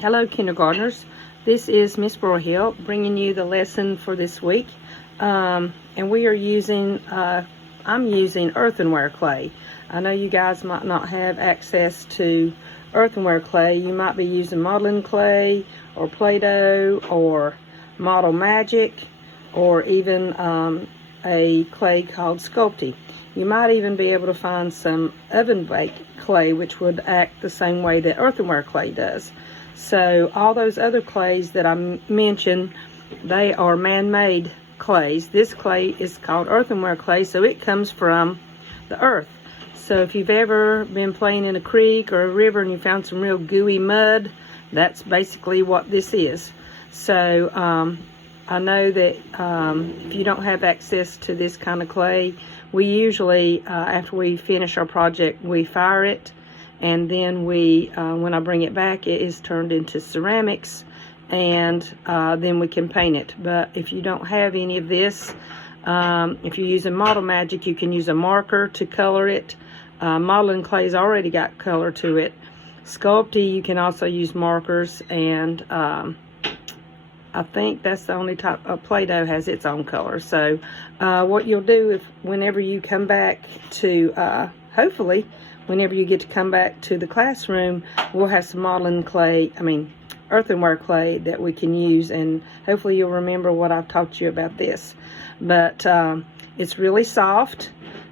Hello kindergartners, this is Miss Broyhill bringing you the lesson for this week, and we are using, I'm using earthenware clay. I know you guys might not have access to earthenware clay. You might be using modeling clay or Play-Doh or Model Magic or even a clay called Sculpey. You might even be able to find some oven-baked clay which would act the same way that earthenware clay does. So all those other clays that I mentioned, they are man-made clays. This clay is called earthenware clay, so it comes from the earth. So if you've ever been playing in a creek or a river and you found some real gooey mud, that's basically what this is. So I know that if you don't have access to this kind of clay, we usually, after we finish our project, we fire it. And then when I bring it back, it is turned into ceramics, and then we can paint it. But if you don't have any of this, if you're using Model Magic, you can use a marker to color it. Modeling clay's already got color to it. Sculpey, you can also use markers, and I think that's the only type of Play-Doh has its own color. So what you'll do whenever you come back to, hopefully, whenever you get to come back to the classroom, we'll have some earthenware clay that we can use, and hopefully you'll remember what I've taught you about this. But it's really soft,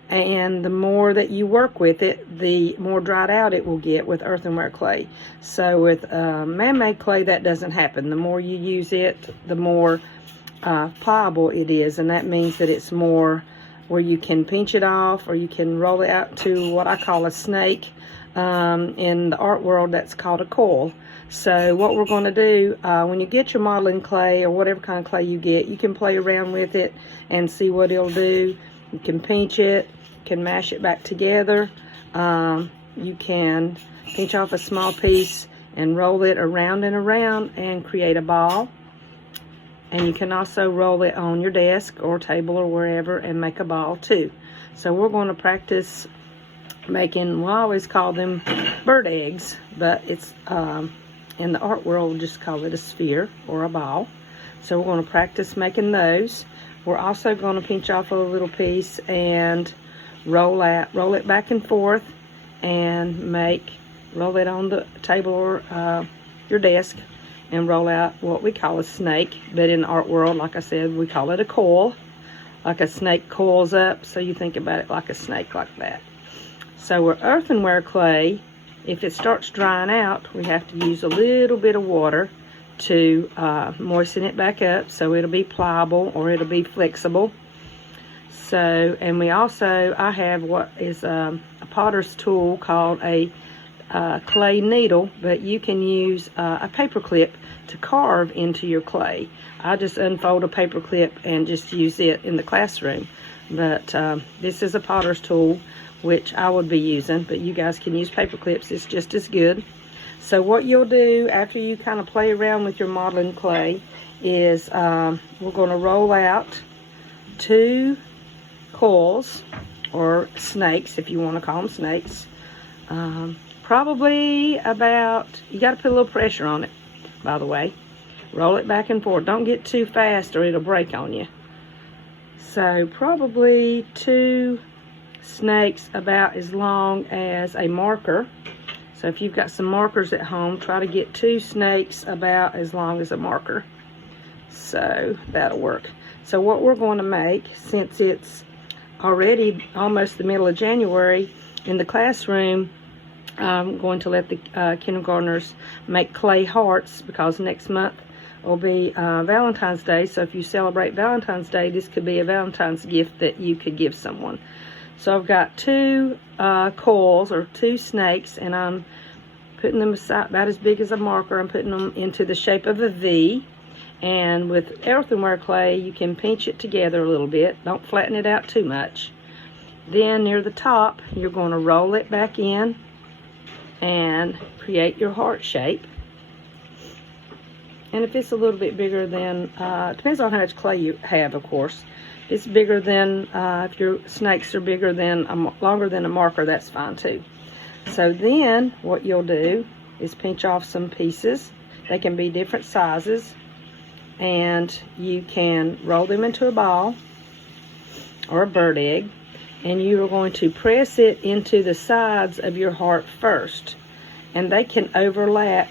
and the more that you work with it, the more dried out it will get with earthenware clay. So with man-made clay, that doesn't happen. The more you use it, the more pliable it is, and that means that it's more where you can pinch it off, or you can roll it out to what I call a snake. In the art world, that's called a coil. So what we're going to do, when you get your modeling clay or whatever kind of clay you get, you can play around with it and see what it'll do. You can pinch it, you can mash it back together. You can pinch off a small piece and roll it around and around and create a ball. And you can also roll it on your desk or table or wherever and make a ball too. So we're going to practice making, well, I always call them bird eggs, but it's in the art world, we'll just call it a sphere or a ball. So we're going to practice making those. We're also going to pinch off a little piece and roll it back and forth and roll it on the table or your desk, and roll out what we call a snake. But in the art world, like I said, we call it a coil. Like a snake coils up, so you think about it like a snake like that. So with earthenware clay, if it starts drying out, we have to use a little bit of water to moisten it back up so it'll be pliable or it'll be flexible. So, and I have what is a potter's tool called a clay needle, but you can use a paper clip to carve into your clay. I just unfold a paper clip and just use it in the classroom. But this is a potter's tool, which I would be using, but you guys can use paper clips. It's just as good. So what you'll do after you kind of play around with your modeling clay is we're going to roll out 2 coils, or snakes if you want to call them snakes. Probably about, you got to put a little pressure on it, by the way. Roll it back and forth. Don't get too fast or it'll break on you. So probably 2 snakes about as long as a marker. So if you've got some markers at home, try to get 2 snakes about as long as a marker. So that'll work. So what we're going to make, since it's already almost the middle of January in the classroom, I'm going to let the kindergartners make clay hearts, because next month will be Valentine's Day. So if you celebrate Valentine's Day, this could be a Valentine's gift that you could give someone. So I've got 2 coils, or 2 snakes, and I'm putting them aside about as big as a marker. I'm putting them into the shape of a V. And with earthenware clay, you can pinch it together a little bit. Don't flatten it out too much. Then near the top, you're going to roll it back in and create your heart shape. And if it's a little bit bigger than, depends on how much clay you have, of course. If it's bigger than, if your snakes are bigger than, longer than a marker, that's fine too. So then what you'll do is pinch off some pieces. They can be different sizes, and you can roll them into a ball or a bird egg, and you are going to press it into the sides of your heart first, and they can overlap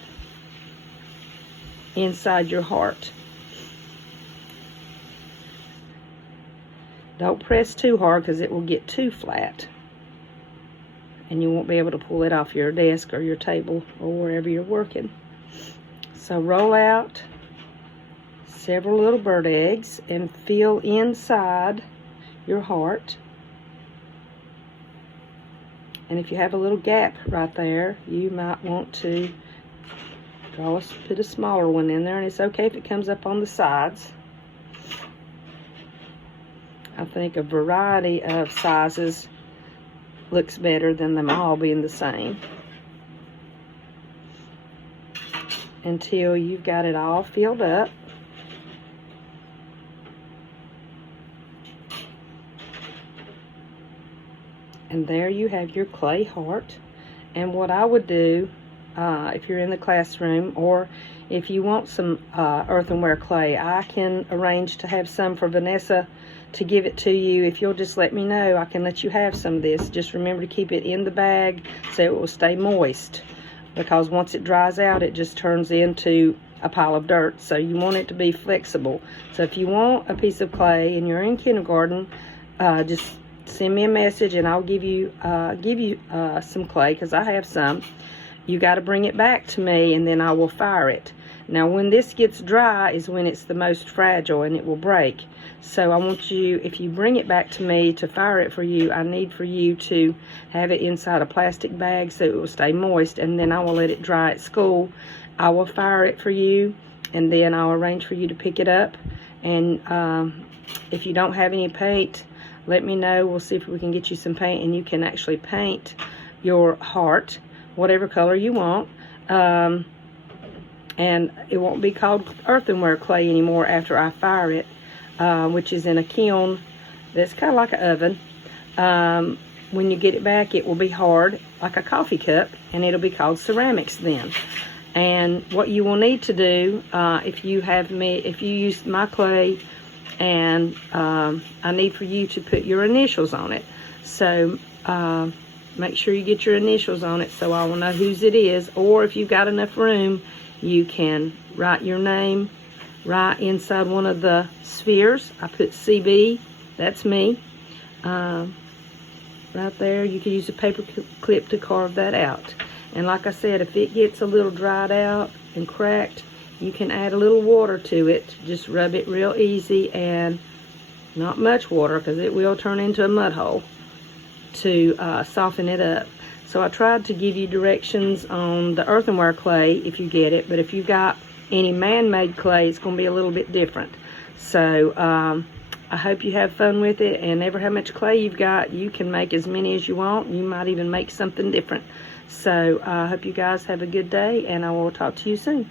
inside your heart. Don't press too hard because it will get too flat, and you won't be able to pull it off your desk or your table or wherever you're working. So roll out several little bird eggs and fill inside your heart. And if you have a little gap right there, you might want to put a smaller one in there, and it's okay if it comes up on the sides. I think a variety of sizes looks better than them all being the same, until you've got it all filled up. And there you have your clay heart. And what I would do, if you're in the classroom, or if you want some earthenware clay, I can arrange to have some for Vanessa to give it to you. If you'll just let me know, I can let you have some of this. Just remember to keep it in the bag so it will stay moist, because once it dries out, it just turns into a pile of dirt. So you want it to be flexible. So if you want a piece of clay and you're in kindergarten, just send me a message and I'll give you some clay, because I have some. You got to bring it back to me, and then I will fire it. Now when this gets dry is when it's the most fragile and it will break. So I want you, if you bring it back to me to fire it for you, I need for you to have it inside a plastic bag so it will stay moist, and then I will let it dry at school. I will fire it for you, and then I'll arrange for you to pick it up. And if you don't have any paint, let me know. We'll see if we can get you some paint, and you can actually paint your heart whatever color you want. And it won't be called earthenware clay anymore after I fire it, which is in a kiln that's kind of like an oven. When you get it back, it will be hard like a coffee cup, and it'll be called ceramics then. And what you will need to do, if you use my clay, and I need for you to put your initials on it. So make sure you get your initials on it so I will know whose it is. Or if you've got enough room, you can write your name right inside one of the spheres. I put CB, that's me. Right there, you can use a paper clip to carve that out. And like I said, if it gets a little dried out and cracked, you can add a little water to it. Just rub it real easy, and not much water because it will turn into a mud hole, to soften it up. So I tried to give you directions on the earthenware clay if you get it, but if you've got any man-made clay, it's going to be a little bit different. So I hope you have fun with it, and never how much clay you've got, you can make as many as you want. You might even make something different. So I hope you guys have a good day, and I will talk to you soon.